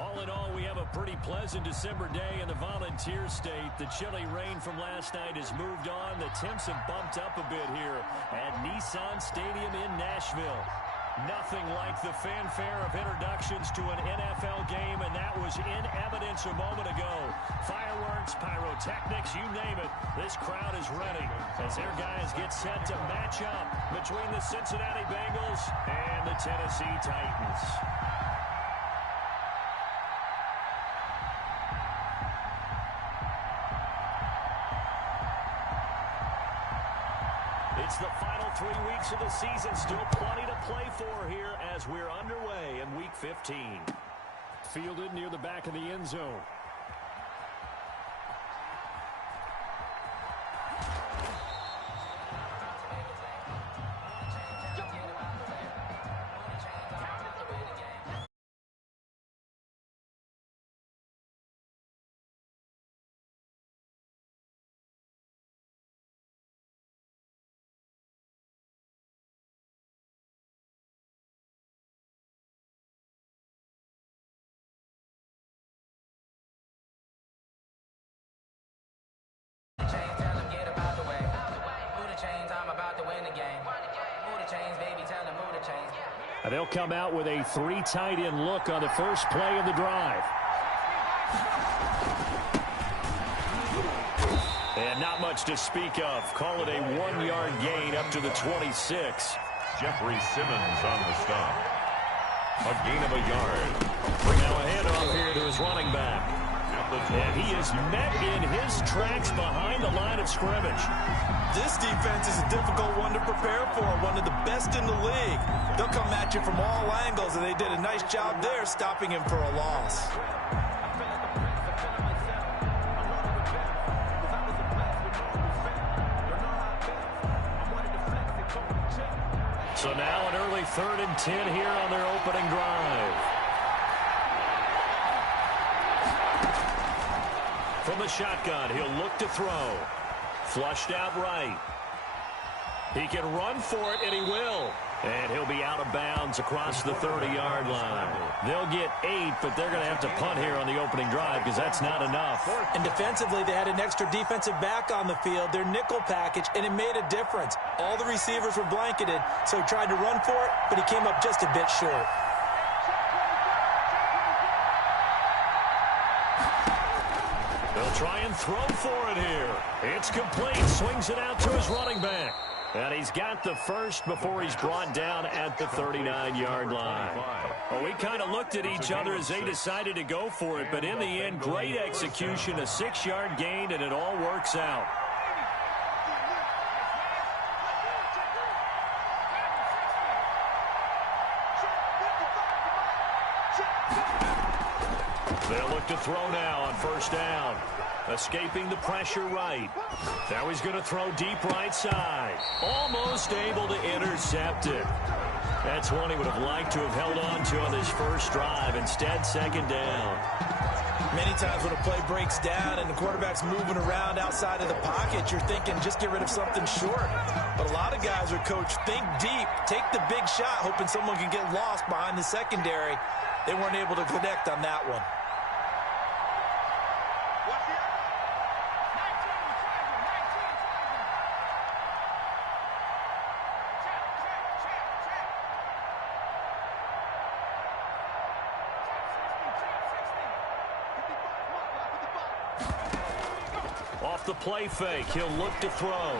All in all, we have a pretty pleasant December day in the Volunteer State. The chilly rain from last night has moved on. The temps have bumped up a bit here at Nissan Stadium in Nashville. Nothing like the fanfare of introductions to an NFL game, and that was in evidence a moment ago. Fireworks, pyrotechnics, you name it. This crowd is ready as their guys get set to match up between the Cincinnati Bengals and the Tennessee Titans. It's the final 3 weeks of the season. Still plenty to play for here as we're underway in Week 15. Fielded near the back of the end zone. They'll come out with a 3 tight end look on the first play of the drive. And not much to speak of. Call it a 1-yard gain up to the 26. Jeffrey Simmons on the stop. A gain of a yard. Now a handoff here to his running back. And he is met in his tracks behind the line of scrimmage. This defense is a difficult one to prepare for, one of the best in the league. They'll come at you from all angles, and they did a nice job there stopping him for a loss. So now an early 3rd and 10 here on their opening drive. From the shotgun, he'll look to throw. Flushed out right. He can run for it, and he will. And he'll be out of bounds across the 30-yard line. They'll get 8, but they're going to have to punt here on the opening drive because that's not enough. And defensively, they had an extra defensive back on the field, their nickel package, and it made a difference. All the receivers were blanketed, so he tried to run for it, but he came up just a bit short. They'll try and throw for it here. It's complete. Swings it out to his running back. And he's got the first before he's brought down at the 39-yard line. Well, we kind of looked at each other as they decided to go for it, but in the end, great execution, a 6-yard gain, and it all works out. They'll look to throw now on first down. Escaping the pressure right. Now he's going to throw deep right side. Almost able to intercept it. That's one he would have liked to have held on to on his first drive. Instead, second down. Many times when a play breaks down and the quarterback's moving around outside of the pocket, you're thinking just get rid of something short. But a lot of guys are coached, think deep, take the big shot, hoping someone can get lost behind the secondary. They weren't able to connect on that one. Off the play fake, he'll look to throw.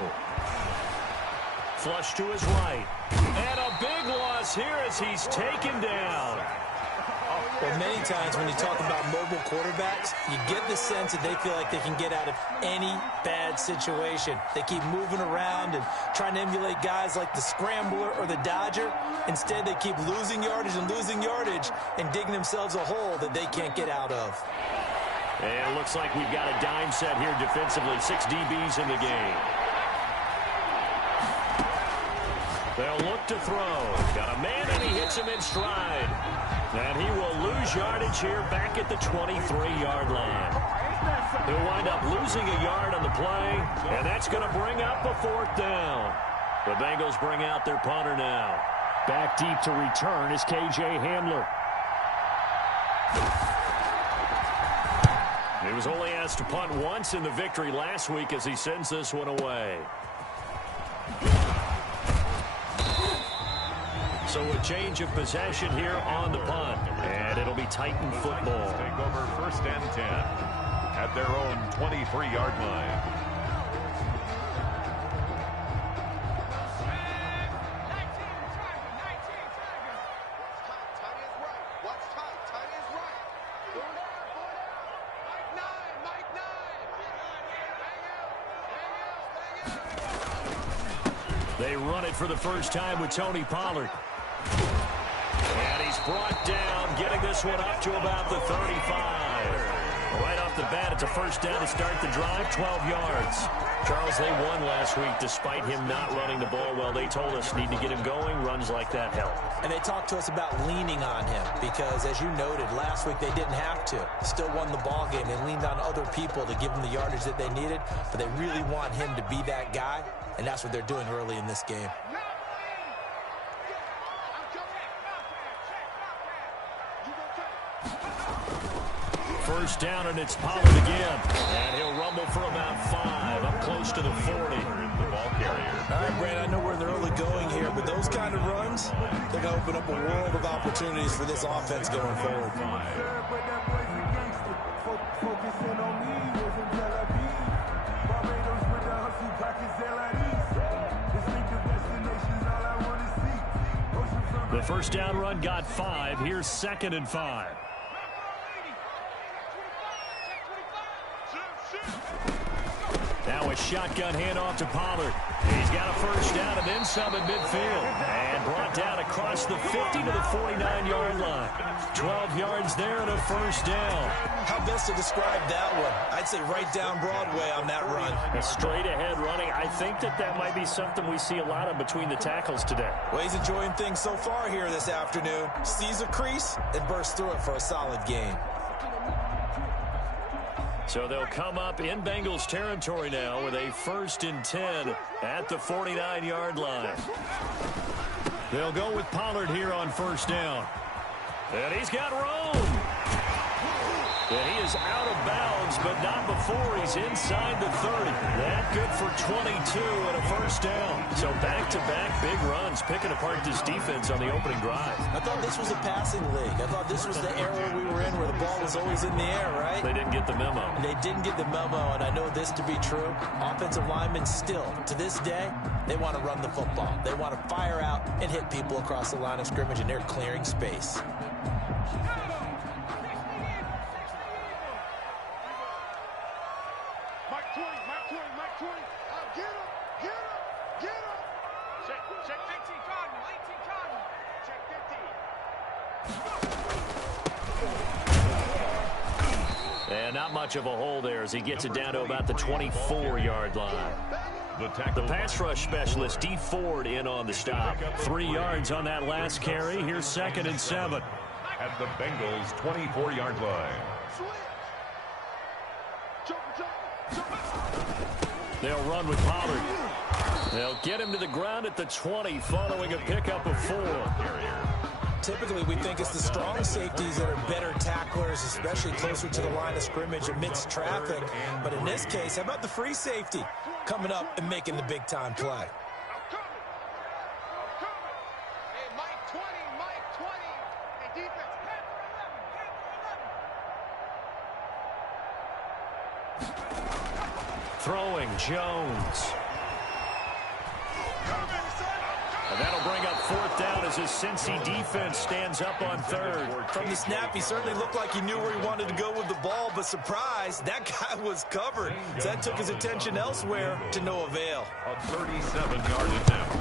Flush to his right. And a big loss here as he's taken down. Well, many times when you talk about mobile quarterbacks, you get the sense that they feel like they can get out of any bad situation. They keep moving around and trying to emulate guys like the Scrambler or the Dodger. Instead, they keep losing yardage and digging themselves a hole that they can't get out of. And it looks like we've got a dime set here defensively. 6 DBs in the game. They'll look to throw. Got a man, and he hits him in stride. And he will lose yardage here back at the 23-yard line. He'll wind up losing a yard on the play, and that's going to bring up a 4th down. The Bengals bring out their punter now. Back deep to return is K.J. Hamler. He was only asked to punt once in the victory last week as he sends this one away. So a change of possession here on the punt, and it'll be Titan football. Take over 1st and 10 at their own 23-yard line. They run it for the first time with Tony Pollard. And he's brought down, getting this one up to about the 35. Right off the bat, it's a first down to start the drive, 12 yards. Charles, they won last week despite him not running the ball well. They told us need to get him going. Runs like that help. And they talked to us about leaning on him because, as you noted, last week they didn't have to. Still won the ball game. They leaned on other people to give them the yardage that they needed, but they really want him to be that guy, and that's what they're doing early in this game. First down, and it's Pollard again. And he'll rumble for about 5, up close to the 40. The ball carrier. All right, Brad, I know we're in the early going here, but those kind of runs, they're going to open up a world of opportunities for this offense going forward. The first down run got 5. Here's 2nd and 5. Now a shotgun handoff to Pollard. He's got a first down and then some at midfield. And brought down across the 50 to the 49-yard line. 12 yards there and a first down. How best to describe that one? I'd say right down Broadway on that run. A straight ahead running. I think that might be something we see a lot of between the tackles today. Well, he's enjoying things so far here this afternoon. Sees a crease and bursts through it for a solid gain. So they'll come up in Bengals territory now with a 1st and 10 at the 49-yard line. They'll go with Pollard here on first down. And he's got room. And he is out of bounds, but not before he's inside the 30. That good for 22 and a first down. So back-to-back big runs, picking apart this defense on the opening drive. I thought this was a passing league. I thought this was the era we were in where the ball was always in the air, right? They didn't get the memo. They didn't get the memo, and I know this to be true. Offensive linemen still, to this day, they want to run the football. They want to fire out and hit people across the line of scrimmage, and they're clearing space. And not much of a hole there as he gets it down to about the 24-yard line. The pass rush specialist, D. Ford, in on the stop. 3 yards on that last carry. Here's 2nd and 7. At the Bengals' 24-yard line. They'll run with Pollard. They'll get him to the ground at the 20 following a pickup of 4. Typically, we think it's the strong safeties that are better tacklers, especially closer to the line of scrimmage amidst traffic. But in this case, how about the free safety coming up and making the big-time play? Throwing Jones. And that'll bring up 4th down as his Cincy defense stands up on 3rd. From the snap, he certainly looked like he knew where he wanted to go with the ball, but surprise, that guy was covered. So that took his attention elsewhere to no avail. A 37-yard attempt.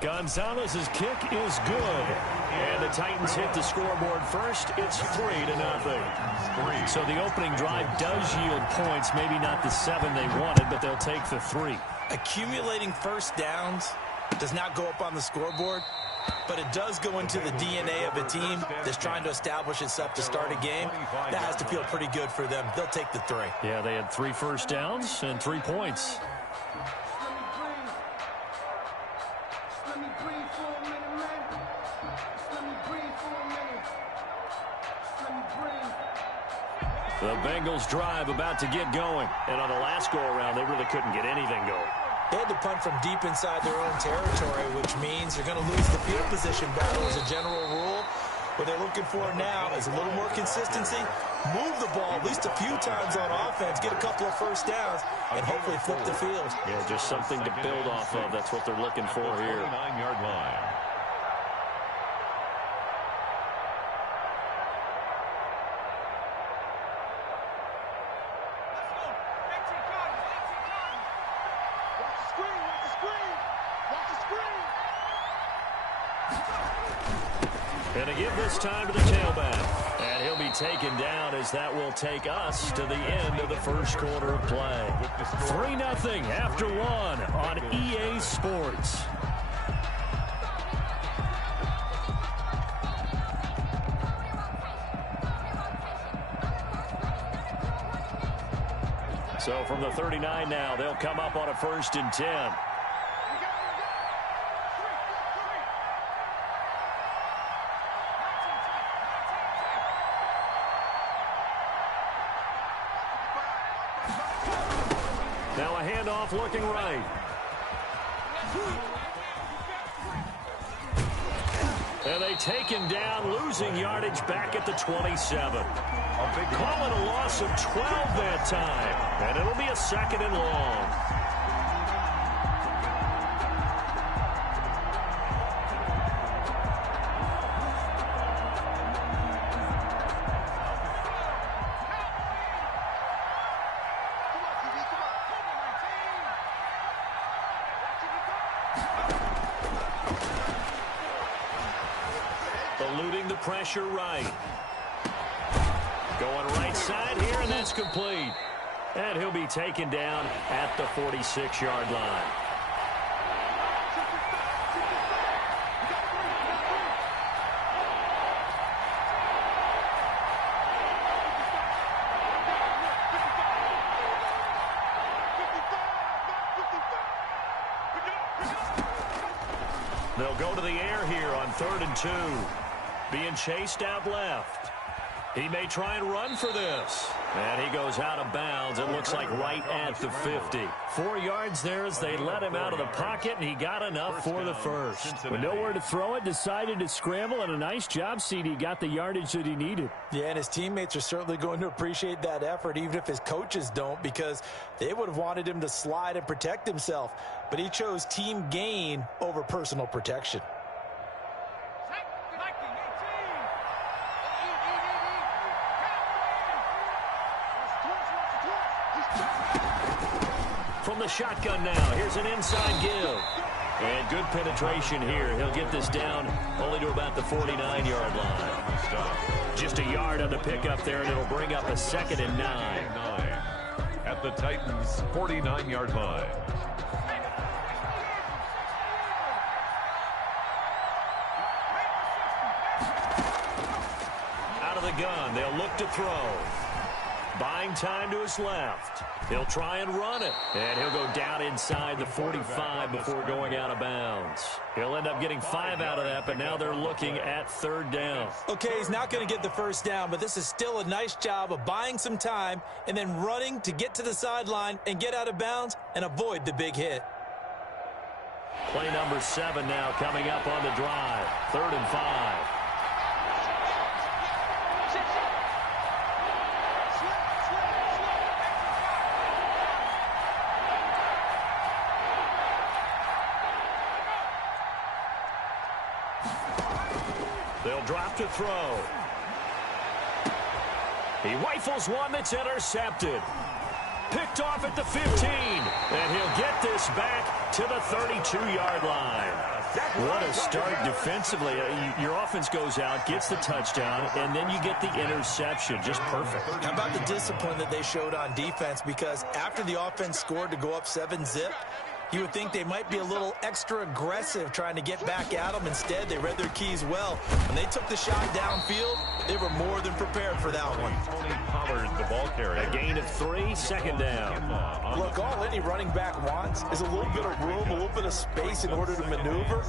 Gonzalez's kick is good. And the Titans hit the scoreboard first. It's 3-0. So the opening drive does yield points. Maybe not the 7 they wanted, but they'll take the 3. Accumulating first downs does not go up on the scoreboard, but it does go into the DNA of a team that's trying to establish itself to start a game. That has to feel pretty good for them. They'll take the 3. Yeah, they had 3 first downs and 3 points. The Bengals drive about to get going. And on the last go-around, they really couldn't get anything going. They had to punt from deep inside their own territory, which means they're going to lose the field position battle as a general rule. What they're looking for now is a little more consistency, move the ball at least a few times on offense, get a couple of first downs, and hopefully flip the field. Yeah, just something to build off of. That's what they're looking for here. 9-yard line. And to give this time to the tailback. And he'll be taken down as that will take us to the end of the first quarter of play. 3-0 after one on EA Sports. So from the 39 now, they'll come up on a 1st and 10. Now a handoff looking right. And they take him down, losing yardage back at the 27. Call it a loss of 12 that time. And it'll be a 2nd and long. Eluding the pressure right. Going right side here, and that's complete. And he'll be taken down at the 46-yard line. They'll go to the air here on 3rd and 2. Being chased out left. He may try and run for this. And he goes out of bounds. It looks like right at the 50. 4 yards there as they let him out of the pocket, and he got enough for the first. With nowhere to throw it, decided to scramble, and a nice job, CD. Got the yardage that he needed. Yeah, and his teammates are certainly going to appreciate that effort, even if his coaches don't, because they would have wanted him to slide and protect himself. But he chose team gain over personal protection. From the shotgun now, here's an inside give. And good penetration here. He'll get this down only to about the 49-yard line. Just a yard on the pickup there, and it'll bring up a 2nd and 9. At the Titans' 49-yard line. Out of the gun, they'll look to throw. Buying time to his left. He'll try and run it. And he'll go down inside the 45 before going out of bounds. He'll end up getting 5 out of that, but now they're looking at 3rd down. Okay, he's not going to get the first down, but this is still a nice job of buying some time and then running to get to the sideline and get out of bounds and avoid the big hit. Play number 7 now coming up on the drive. 3rd and 5. They'll drop to throw. He rifles one that's intercepted. Picked off at the 15. And he'll get this back to the 32-yard line. What a start defensively. Your offense goes out, gets the touchdown, and then you get the interception. Just perfect. How about the discipline that they showed on defense? Because after the offense scored to go up 7-zip, you would think they might be a little extra aggressive trying to get back at them. Instead, they read their keys well. When they took the shot downfield, they were more than prepared for that one. Tony Pollard, the ball carry. A gain of 3, second down. Look, all any running back wants is a little bit of room, a little bit of space in order to maneuver.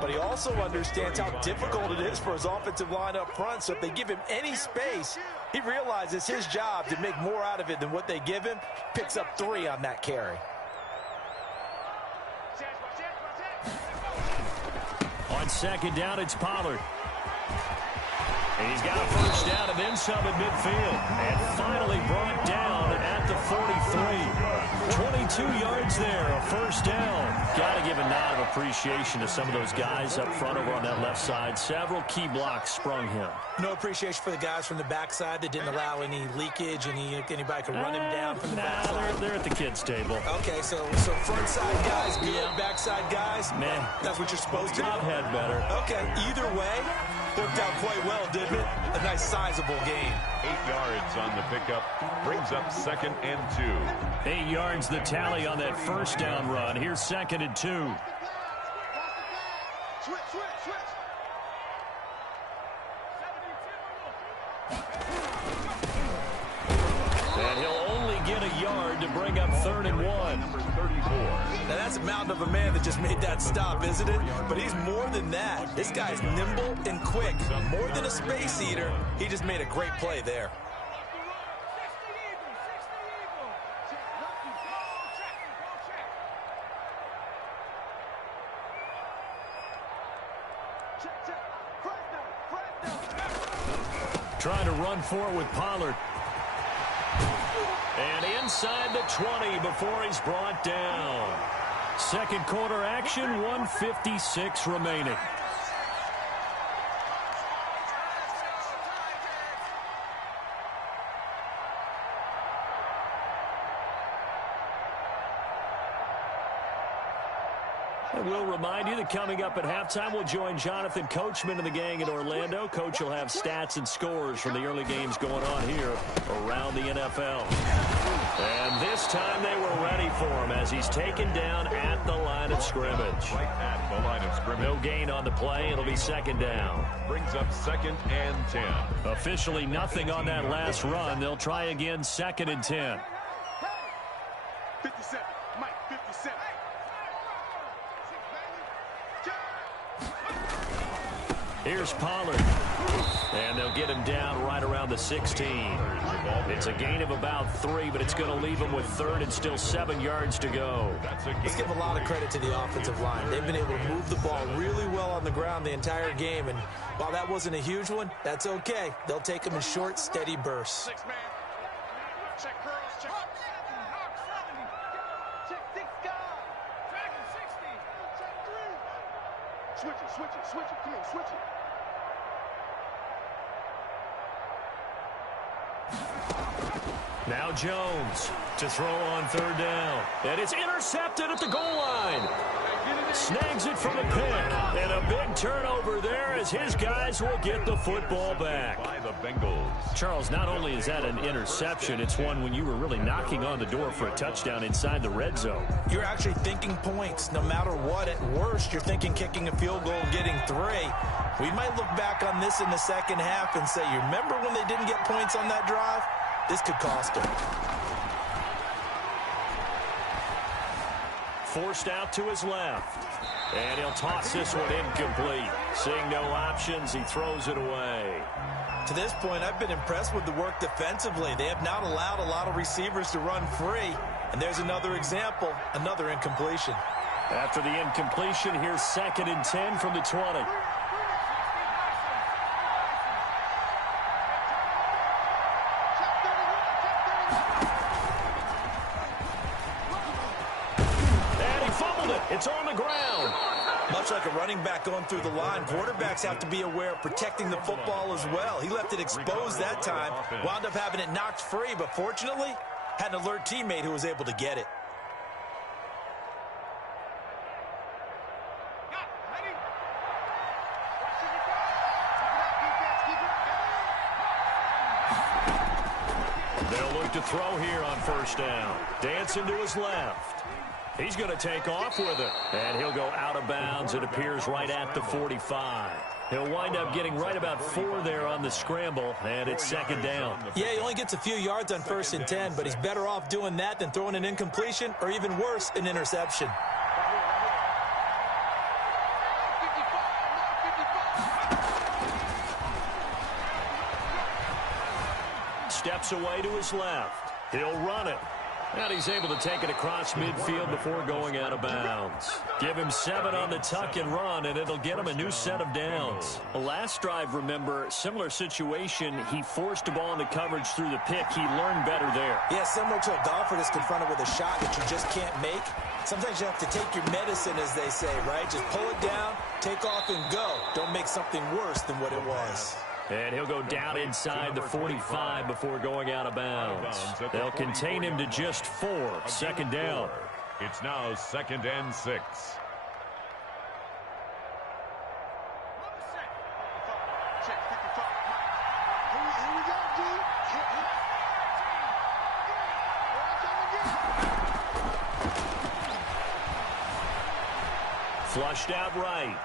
But he also understands how difficult it is for his offensive line up front. So if they give him any space, he realizes his job to make more out of it than what they give him. Picks up 3 on that carry. On second down, it's Pollard. And he's got a first down and then some at midfield. And finally brought down at the 43. 22 yards there, a first down. Got to give a nod of appreciation to some of those guys up front over on that left side. Several key blocks sprung him. No appreciation for the guys from the backside that didn't allow any leakage, anybody could run him down from the backside. They're at the kids' table. Okay, so front side guys good, backside guys, man, that's what you're supposed to do. I've had better. Okay, either way, worked out quite well, didn't it? A nice sizable gain. 8 yards on the pickup, brings up 2nd and 2. 8 yards the tally on that first down run. Here's 2nd and 2. And he'll only get a yard to bring up 3rd and 1. Number 34. Now that's a mountain of a man that just made that stop, isn't it? But he's more than that. This guy's nimble and quick. More than a space eater. He just made a great play there. Trying to run for it with Pollard. And inside the 20 before he's brought down. Second quarter action, 1:56 remaining. And we'll remind you that coming up at halftime, we'll join Jonathan Coachman and the gang in Orlando. Coach will have stats and scores from the early games going on here around the NFL. And this time they were ready for him as he's taken down at the line of scrimmage. Right at the line of scrimmage. No gain on the play. It'll be 2nd down. Brings up 2nd and 10. Officially nothing on that last run. They'll try again, 2nd and 10. 57, Mike, 57. Here's Pollard. And they'll get him down right around the 16. It's a gain of about 3, but it's going to leave him with 3rd and still 7 yards to go. Let's give a lot of credit to the offensive line. They've been able to move the ball really well on the ground the entire game. And while that wasn't a huge one, that's okay. They'll take them in short, steady bursts. 6 man. Check curls, check. Check 6 guys. Dragon 60. Check 3. Switch it, switch it, switch it. Come on, switch it. Now Jones to throw on 3rd down. And it's intercepted at the goal line. Snags it from a pick. And a big turnover there as his guys will get the football back. By the Bengals. Charles, not only is that an interception, it's one when you were really knocking on the door for a touchdown inside the red zone. You're actually thinking points no matter what. At worst, you're thinking kicking a field goal and getting 3. We might look back on this in the second half and say, you remember when they didn't get points on that drive? This could cost them. Forced out to his left. And he'll toss this one incomplete. Seeing no options, he throws it away. To this point, I've been impressed with the work defensively. They have not allowed a lot of receivers to run free. And there's another example, another incompletion. After the incompletion, here's 2nd and 10 from the 20. It's on the ground. Much like a running back going through the line, quarterbacks have to be aware of protecting the football as well. He left it exposed that time, wound up having it knocked free, but fortunately, had an alert teammate who was able to get it. They'll look to throw here on 1st down. Dancing to his left. He's going to take off with it. And he'll go out of bounds. It appears right at the 45. He'll wind up getting right about 4 there on the scramble, and it's second down. Yeah, he only gets a few yards on 1st and 10, but he's better off doing that than throwing an incompletion or even worse, an interception. Steps away to his left. He'll run it. And he's able to take it across midfield before going out of bounds. Give him 7 on the tuck and run, and it'll get him a new set of downs. The last drive, remember, similar situation. He forced a ball into coverage through the pick. He learned better there. Yeah, similar to a golfer that's confronted with a shot that you just can't make. Sometimes you have to take your medicine, as they say, right? Just pull it down, take off, and go. Don't make something worse than what it was. And he'll go down inside the 45 before going out of bounds. They'll contain him to just 4. Second down. It's now 2nd and 6. Flushed out right.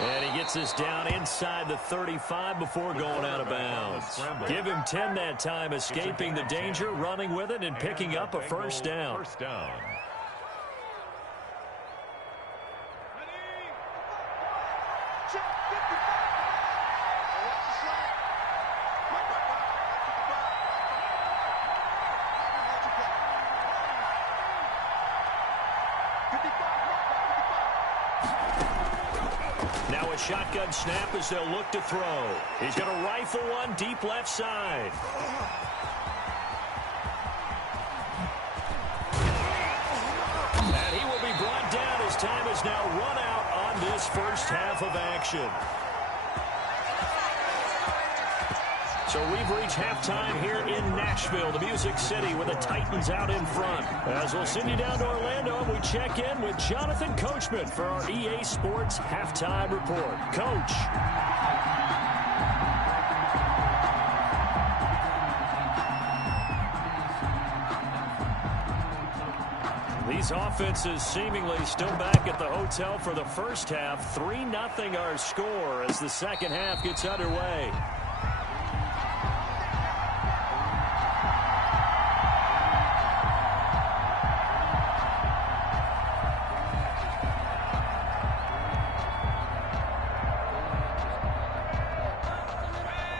And he gets this down inside the 35 before going out of bounds. Give him 10 that time, escaping the danger, running with it, and picking up a first down. Now a shotgun snap as they'll look to throw. He's going to rifle one deep left side. And he will be brought down as time is now run out on this first half of action. So we've reached halftime here in Nashville, the Music City, with the Titans out in front. As we'll send you down to Orlando, and we check in with Jonathan Coachman for our EA Sports Halftime Report. Coach. These offenses seemingly still back at the hotel for the first half. 3-0 our score as the second half gets underway.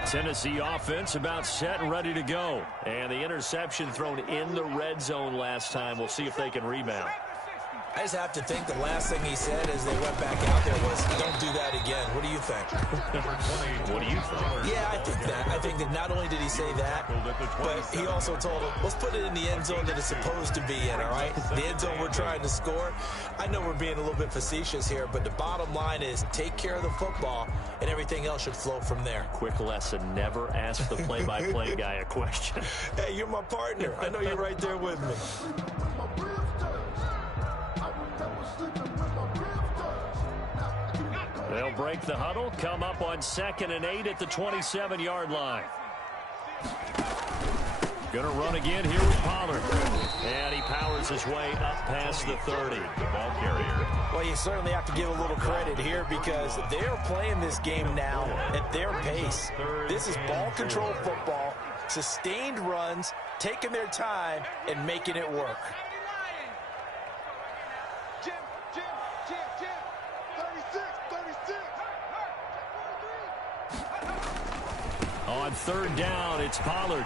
Tennessee offense about set and ready to go. And the interception thrown in the red zone last time. We'll see if they can rebound. I just have to think the last thing he said as they went back out there was, don't do that again. What do you think? What do you think? Yeah, I think that. I think that not only did he say that, but he also told him, let's put it in the end zone that it's supposed to be in, all right? The end zone we're trying to score. I know we're being a little bit facetious here, but the bottom line is take care of the football, and everything else should flow from there. Quick lesson, never ask the play-by-play guy a question. Hey, you're my partner. I know you're right there with me. They'll break the huddle, come up on 2nd and 8 at the 27-yard line. Going to run again here with Pollard. And he powers his way up past the 30. The ball carrier. Well, you certainly have to give a little credit here because they're playing this game now at their pace. This is ball control football, sustained runs, taking their time, and making it work. On 3rd down, it's Pollard.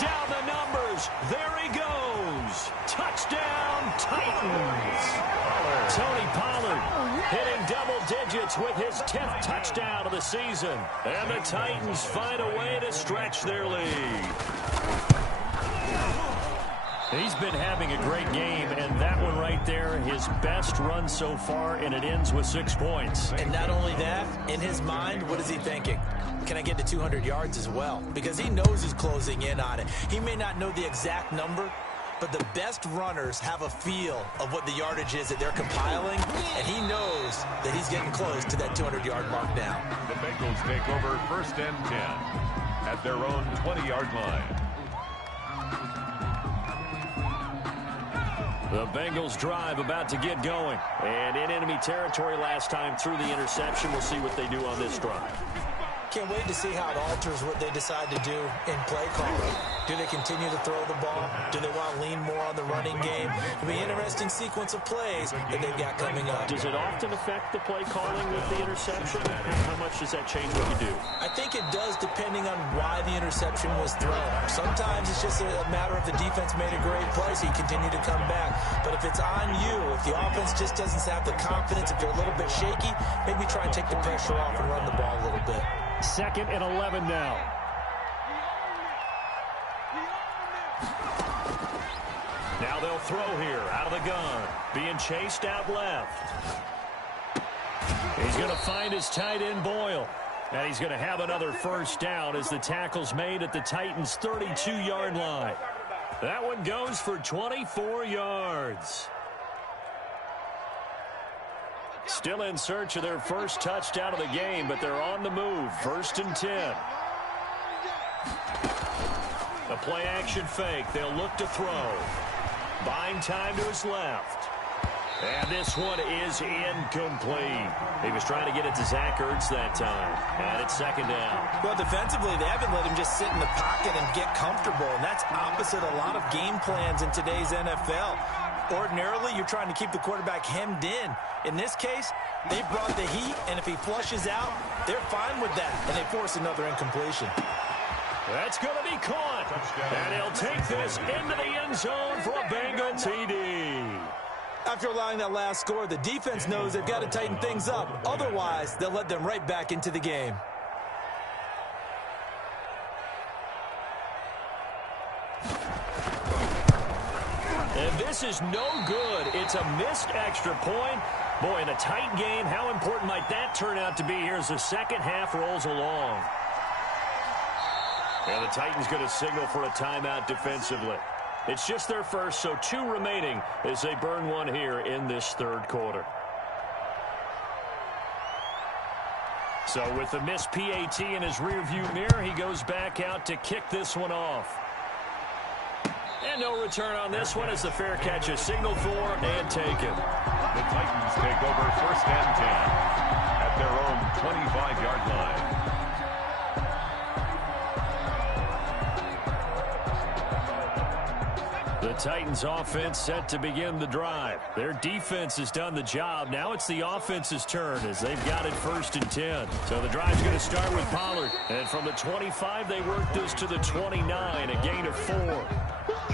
Down the numbers. There he goes. Touchdown, Titans. Tony Pollard hitting double digits with his 10th touchdown of the season. And the Titans find a way to stretch their lead. He's been having a great game, and that one right there, his best run so far, and it ends with 6 points. And not only that, in his mind, what is he thinking? Can I get to 200 yards as well? Because he knows he's closing in on it. He may not know the exact number, but the best runners have a feel of what the yardage is that they're compiling, and he knows that he's getting close to that 200-yard mark now. The Bengals take over 1st and 10 at their own 20-yard line. The Bengals drive about to get going. And in enemy territory last time through the interception. We'll see what they do on this drive. Can't wait to see how it alters what they decide to do in play calling. Do they continue to throw the ball? Do they want to lean more on the running game? It'll be an interesting sequence of plays that they've got coming up. Does it often affect the play calling with the interception? How much does that change what you do? I think it does depending on why the interception was thrown. Sometimes it's just a matter of the defense made a great play, so you continue to come back. But if it's on you, if the offense just doesn't have the confidence, if you're a little bit shaky, maybe try and take the pressure off and run the ball a little bit. 2nd and 11 now. Now they'll throw here out of the gun. Being chased out left. He's going to find his tight end Boyle. And he's going to have another first down as the tackle's made at the Titans' 32-yard line. That one goes for 24 yards. Still in search of their first touchdown of the game, but they're on the move. 1st and 10. A play-action fake. They'll look to throw. Buying time to his left. And this one is incomplete. He was trying to get it to Zach Ertz that time. And it's 2nd down. Well, defensively, they haven't let him just sit in the pocket and get comfortable. And that's opposite a lot of game plans in today's NFL. Ordinarily, you're trying to keep the quarterback hemmed in. In this case, they brought the heat, and if he flushes out, they're fine with that. And they force another incompletion. That's going to be caught. And he'll take this into the end zone for a Bengal TD. After allowing that last score, the defense knows they've got to tighten things up. Otherwise, they'll let them right back into the game. And this is no good. It's a missed extra point. Boy, in a tight game, how important might that turn out to be here as the second half rolls along? And the Titans going to signal for a timeout defensively. It's just their first, so 2 remaining as they burn one here in this 3rd quarter. So with the missed PAT in his rearview mirror, he goes back out to kick this one off. And no return on this one as the fair catch is signaled for and taken. The Titans take over 1st and 10 at their own 25-yard line. The Titans offense set to begin the drive. Their defense has done the job. Now it's the offense's turn as they've got it 1st and 10. So the drive's going to start with Pollard. And from the 25, they work this to the 29, a gain of 4.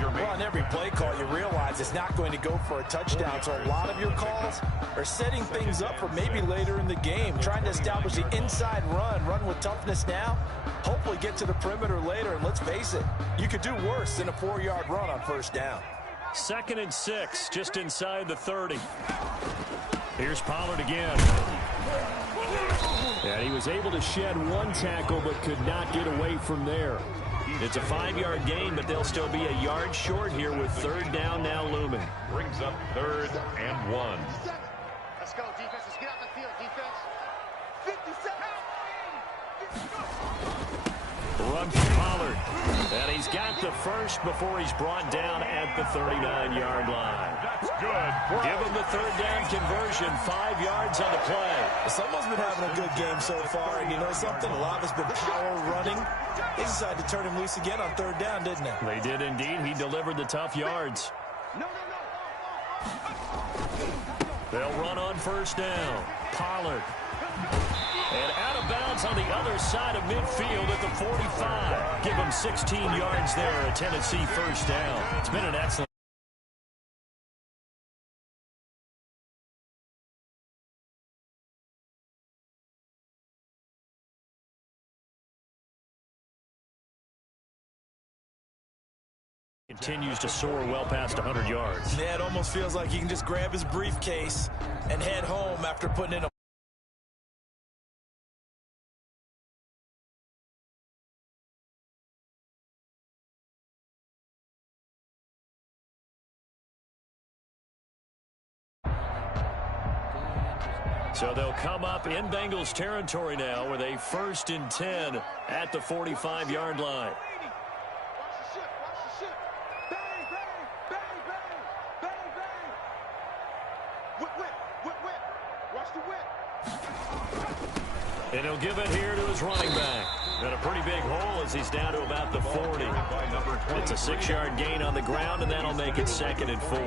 Well, on every play call, you realize it's not going to go for a touchdown. So a lot of your calls are setting things up for maybe later in the game, trying to establish the inside run with toughness now, hopefully get to the perimeter later. And let's face it, you could do worse than a 4-yard run on 1st down. 2nd and 6, just inside the 30. Here's Pollard again. And he was able to shed one tackle but could not get away from there. It's a 5-yard gain, but they'll still be a yard short here with 3rd down now looming. Brings up 3rd and 1. Let's go, defense. Let's get out the field, defense. 50 seconds. Run for Pollard. And he's got the first before he's brought down at the 39-yard line. That's good. Give him the 3rd down conversion, 5 yards on the play. Someone's been having a good game so far, and you know something? A lot of it's been power running. They decided to turn him loose again on 3rd down, didn't they? They did indeed. He delivered the tough yards. They'll run on 1st down. Pollard. And out of bounds on the other side of midfield at the 45. Give him 16 yards there, a Tennessee 1st down. It's been an excellent. Continues to soar well past 100 yards. Yeah, it almost feels like he can just grab his briefcase and head home after putting in a So they'll come up in Bengals territory now with a 1st and 10 at the 45-yard line. Watch the ship. Bang, bang, bang, bang, bang, bang. And he'll give it here to his running back. And a pretty big hole as he's down to about the 40. It's a 6-yard gain on the ground, and that'll make it 2nd and 4.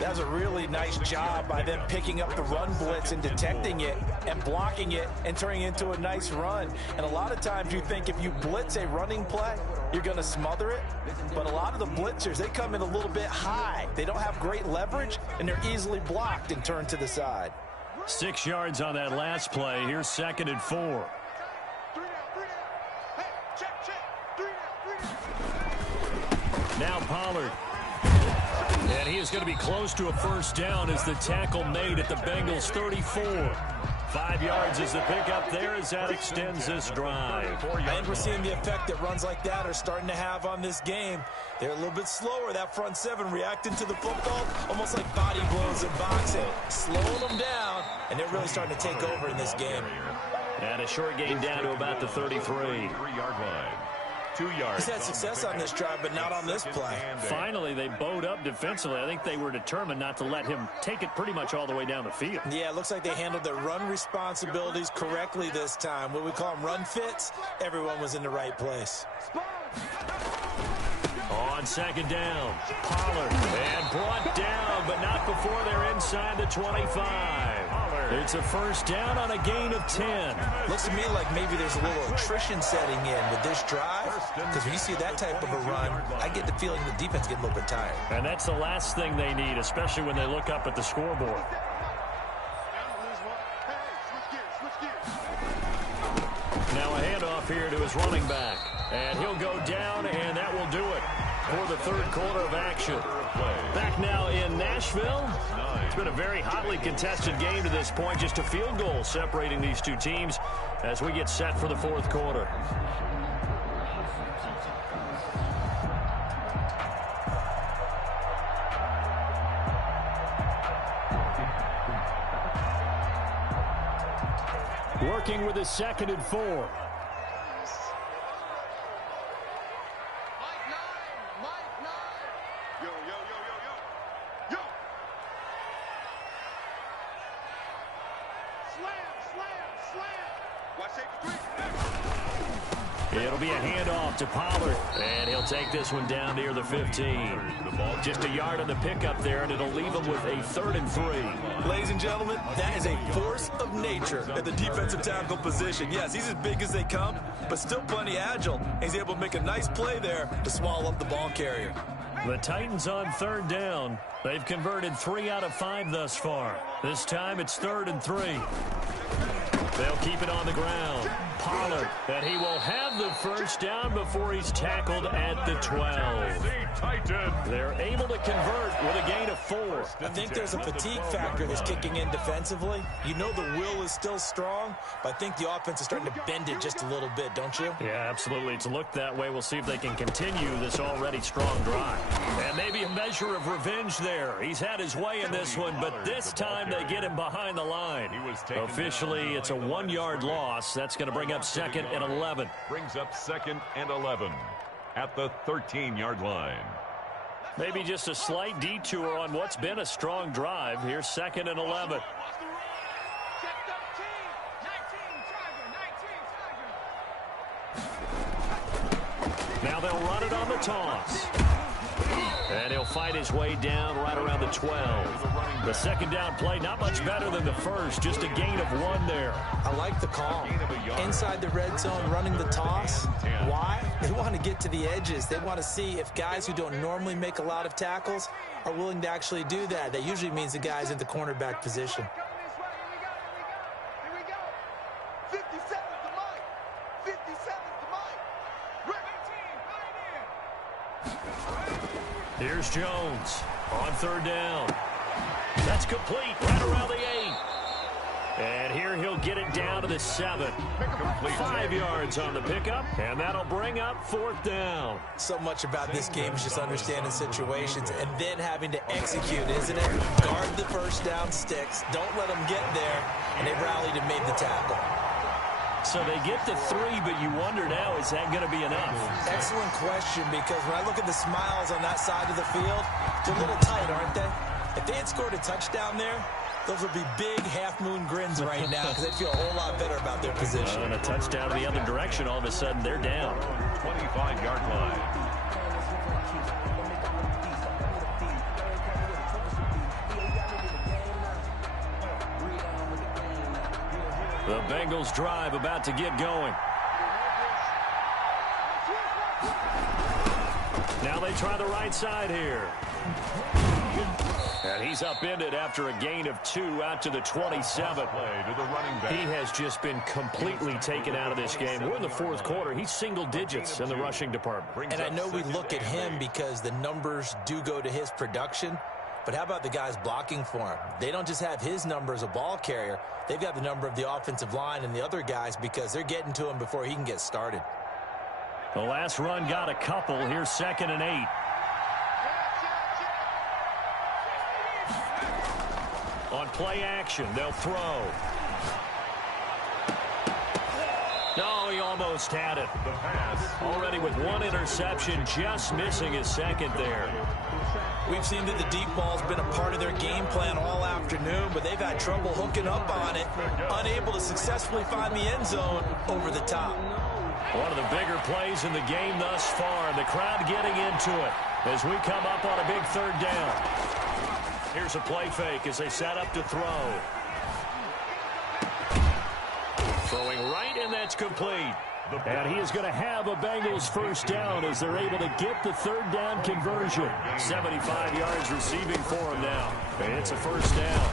That was a really nice job by them picking up the run blitz and detecting it and blocking it and turning it into a nice run. And a lot of times you think if you blitz a running play, you're going to smother it. But a lot of the blitzers, they come in a little bit high. They don't have great leverage, and they're easily blocked and turned to the side. 6 yards on that last play. Here's 2nd and 4. Now Pollard. And he is going to be close to a first down as the tackle made at the Bengals 34. 5 yards is the pickup there as that extends this drive. And we're seeing the effect that runs like that are starting to have on this game. They're a little bit slower, that front seven, reacting to the football, almost like body blows in boxing. Slowing them down, and they're really starting to take over in this game. And a short gain down to about the 33. 3-yard line. 2 yards. He's had success on this drive, but not on this play. Finally, they bowed up defensively. I think they were determined not to let him take it pretty much all the way down the field. Yeah, it looks like they handled their run responsibilities correctly this time. What we call them run fits, everyone was in the right place. On 2nd down, Pollard, and brought down, but not before they're inside the 25. It's a first down on a gain of 10. Looks to me like maybe there's a little attrition setting in with this drive, because when you see that type of a run, I get the feeling the defense get a little bit tired. And that's the last thing they need, especially when they look up at the scoreboard. Now a handoff here to his running back. And he'll go down, and that will do it for the 3rd quarter of action. Back now in Nashville. It's been a very hotly contested game to this point. Just a field goal separating these two teams as we get set for the 4th quarter. Working with a 2nd and 4. It'll be a handoff to Pollard, and he'll take this one down near the 15. Just a yard on the pickup there, and it'll leave him with a 3rd and 3. Ladies and gentlemen, that is a force of nature at the defensive tackle position. Yes, he's as big as they come, but still plenty agile. He's able to make a nice play there to swallow up the ball carrier. The Titans on 3rd down. They've converted 3 out of 5 thus far. This time it's 3rd and 3. They'll keep it on the ground. Pollard, and he will have the first down before he's tackled at the 12. They're able to convert with a gain of 4. I think there's a fatigue factor that's kicking in defensively. You know the will is still strong, but I think the offense is starting to bend it just a little bit, don't you? Yeah, absolutely. It's looked that way. We'll see if they can continue this already strong drive. And maybe a measure of revenge there. He's had his way in this one, but this time they get him behind the line. Officially, it's a 1-yard loss. That's going to bring up 2nd and 11. Brings up 2nd and 11 at the 13-yard line. Maybe just a slight detour on what's been a strong drive. Here's 2nd and 11. Now they'll run it on the toss. And he'll fight his way down right around the 12. The 2nd down play, not much better than the first, just a gain of 1 there. I like the call. Inside the red zone, running the toss. Why? They want to get to the edges. They want to see if guys who don't normally make a lot of tackles are willing to actually do that. That usually means the guy's in the cornerback position. Here's Jones on 3rd down. That's complete right around the 8. And here he'll get it down to the 7. 5 yards on the pickup, and that'll bring up 4th down. So much about this game is just understanding situations and then having to execute, isn't it? Guard the first down sticks. Don't let them get there. And they rallied and made the tackle. So they get the 3, but you wonder now, is that going to be enough? Excellent question, because when I look at the smiles on that side of the field, they're a little tight, aren't they? If they had scored a touchdown there, Those will be big half-moon grins right now because they feel a whole lot better about their position. And a touchdown the other direction, all of a sudden they're down. 25-yard line. The Bengals drive about to get going. Now they try the right side here. And he's upended after a gain of 2 out to the 27. Play to the running back. He has just been completely taken out of this game. We're in the fourth quarter. He's single digits in the rushing department. And I know we look at him because the numbers do go to his production. But how about the guys blocking for him? They don't just have his number as a ball carrier. They've got the number of the offensive line and the other guys because they're getting to him before he can get started. The last run got a couple. Here's 2nd and 8. On play action, they'll throw. No, he almost had it. The pass. Already with 1 interception, just missing his 2nd there. We've seen that the deep ball's been a part of their game plan all afternoon, but they've had trouble hooking up on it, unable to successfully find the end zone over the top. One of the bigger plays in the game thus far. The crowd getting into it as we come up on a big 3rd down. Here's a play fake as they set up to throw. Throwing right, and that's complete. And he is going to have a Bengals first down as they're able to get the 3rd down conversion. 75 yards receiving for him now. And it's a first down.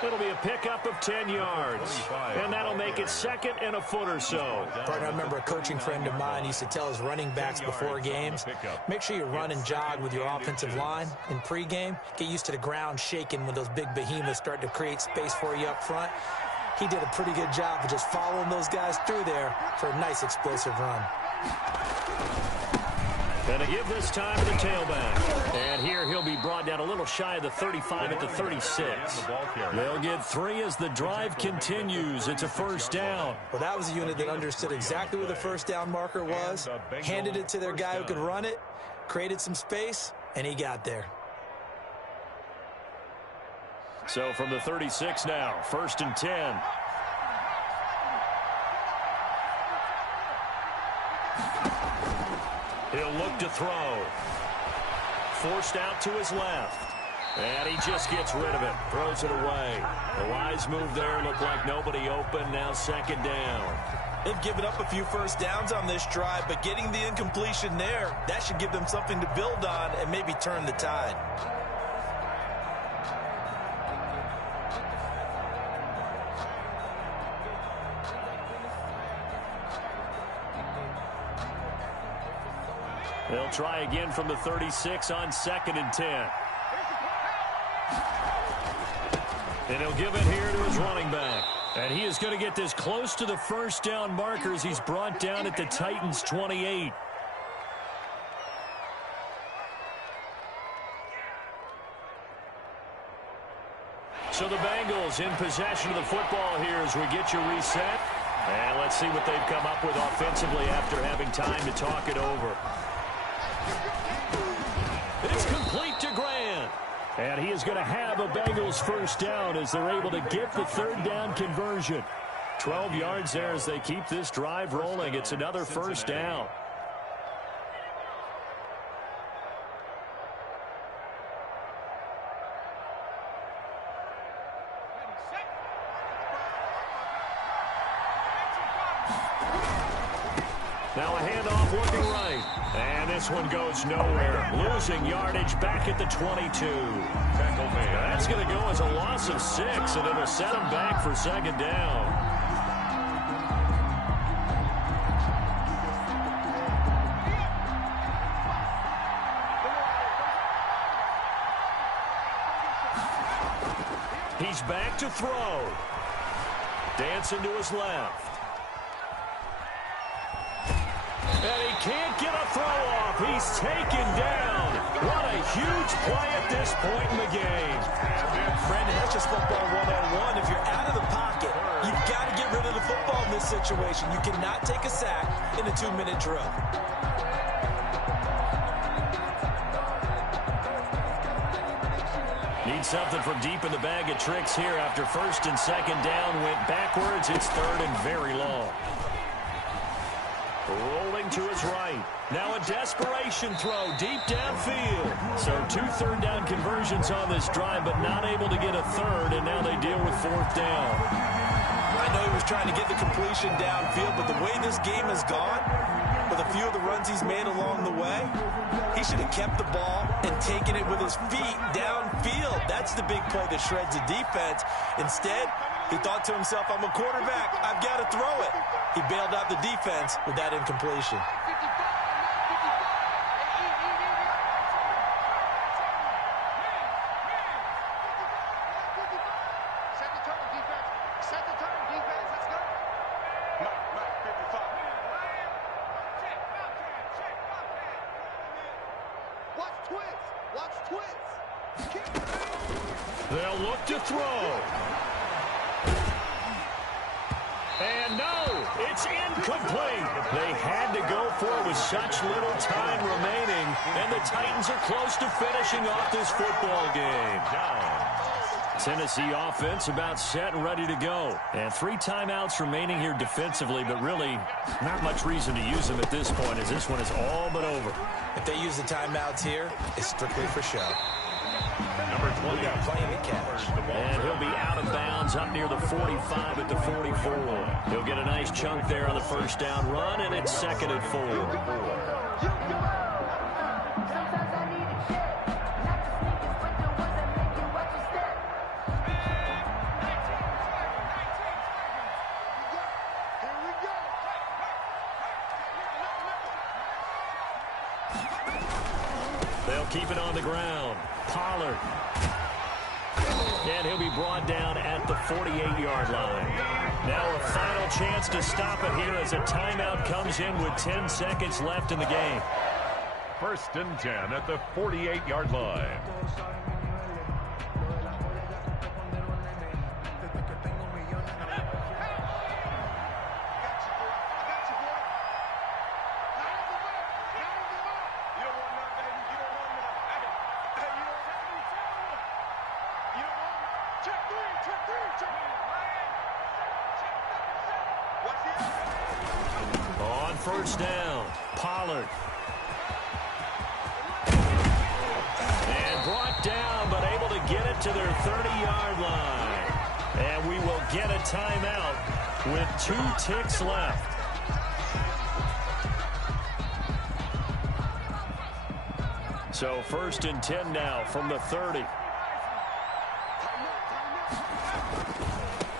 It'll be a pickup of 10 yards. And that'll make it 2nd and a foot or so. Partner, I remember a coaching friend of mine used to tell his running backs before games, make sure you run and jog with your offensive line in pregame. Get used to the ground shaking when those big behemoths start to create space for you up front. He did a pretty good job of just following those guys through there for a nice explosive run. And to give this time to the tailback. And here he'll be brought down a little shy of the 35 at the 36. They'll get 3 as the drive continues. It's a first down. Well, that was a unit that understood exactly where the first down marker was, handed it to their guy who could run it, created some space, and he got there. So from the 36 now, 1st and 10. He'll look to throw. Forced out to his left. And he just gets rid of it. Throws it away. The wise move there. Looked like nobody open. Now 2nd down. They've given up a few first downs on this drive, but getting the incompletion there, that should give them something to build on and maybe turn the tide. They'll try again from the 36 on 2nd and 10. And he'll give it here to his running back. And he is going to get this close to the first down markers. He's brought down at the Titans' 28. So the Bengals in possession of the football here as we get you reset. And let's see what they've come up with offensively after having time to talk it over. It's complete to Grant. And he is going to have a Bengals first down as they're able to get the 3rd down conversion. 12 yards there as they keep this drive rolling. It's another first down. Now a handoff looking right. And this one goes nowhere. Losing yardage back at the 22. That's going to go as a loss of 6, and it'll set them back for 2nd down. He's back to throw. Dancing to his left. And he can't get a throw off. He's taken down. What a huge play at this point in the game. Brandon, that's just football 101. If you're out of the pocket, you've got to get rid of the football in this situation. You cannot take a sack in a 2-minute drill. Need something from deep in the bag of tricks here after first and second down went backwards. It's third and very long. Rolling to his right. Now a desperation throw deep downfield. So 2 third-down conversions on this drive, but not able to get a third, and now they deal with fourth down. I know he was trying to get the completion downfield, but the way this game has gone, with a few of the runs he's made along the way, he should have kept the ball and taken it with his feet downfield. That's the big play that shreds the defense. Instead, he thought to himself, I'm a quarterback, I've got to throw it. He bailed out the defense with that incompletion. They'll look to throw. And no, it's incomplete. They had to go for it with such little time remaining, and the Titans are close to finishing off this football game. Tennessee offense about set and ready to go. And 3 timeouts remaining here defensively, but really not much reason to use them at this point, as this one is all but over. If they use the timeouts here, it's strictly for show. Number 20. Got playing the catch. And he'll be out of bounds up near the 45 at the 44. He'll get a nice chunk there on the first down run, and it's second and 4. They'll keep it on the ground. Pollard. And he'll be brought down at the 48-yard line. Now a final chance to stop it here as a timeout comes in with 10 seconds left in the game. First and 10 at the 48-yard line. On first down, Pollard. And brought down, but able to get it to their 30-yard line. And we will get a timeout with 2 ticks left. So first and 10 now from the 30.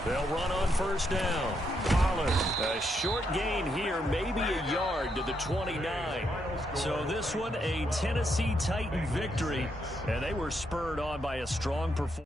They'll run on first down. Pollard, a short gain here, maybe a yard to the 29. So this one, a Tennessee Titan victory, and they were spurred on by a strong performance.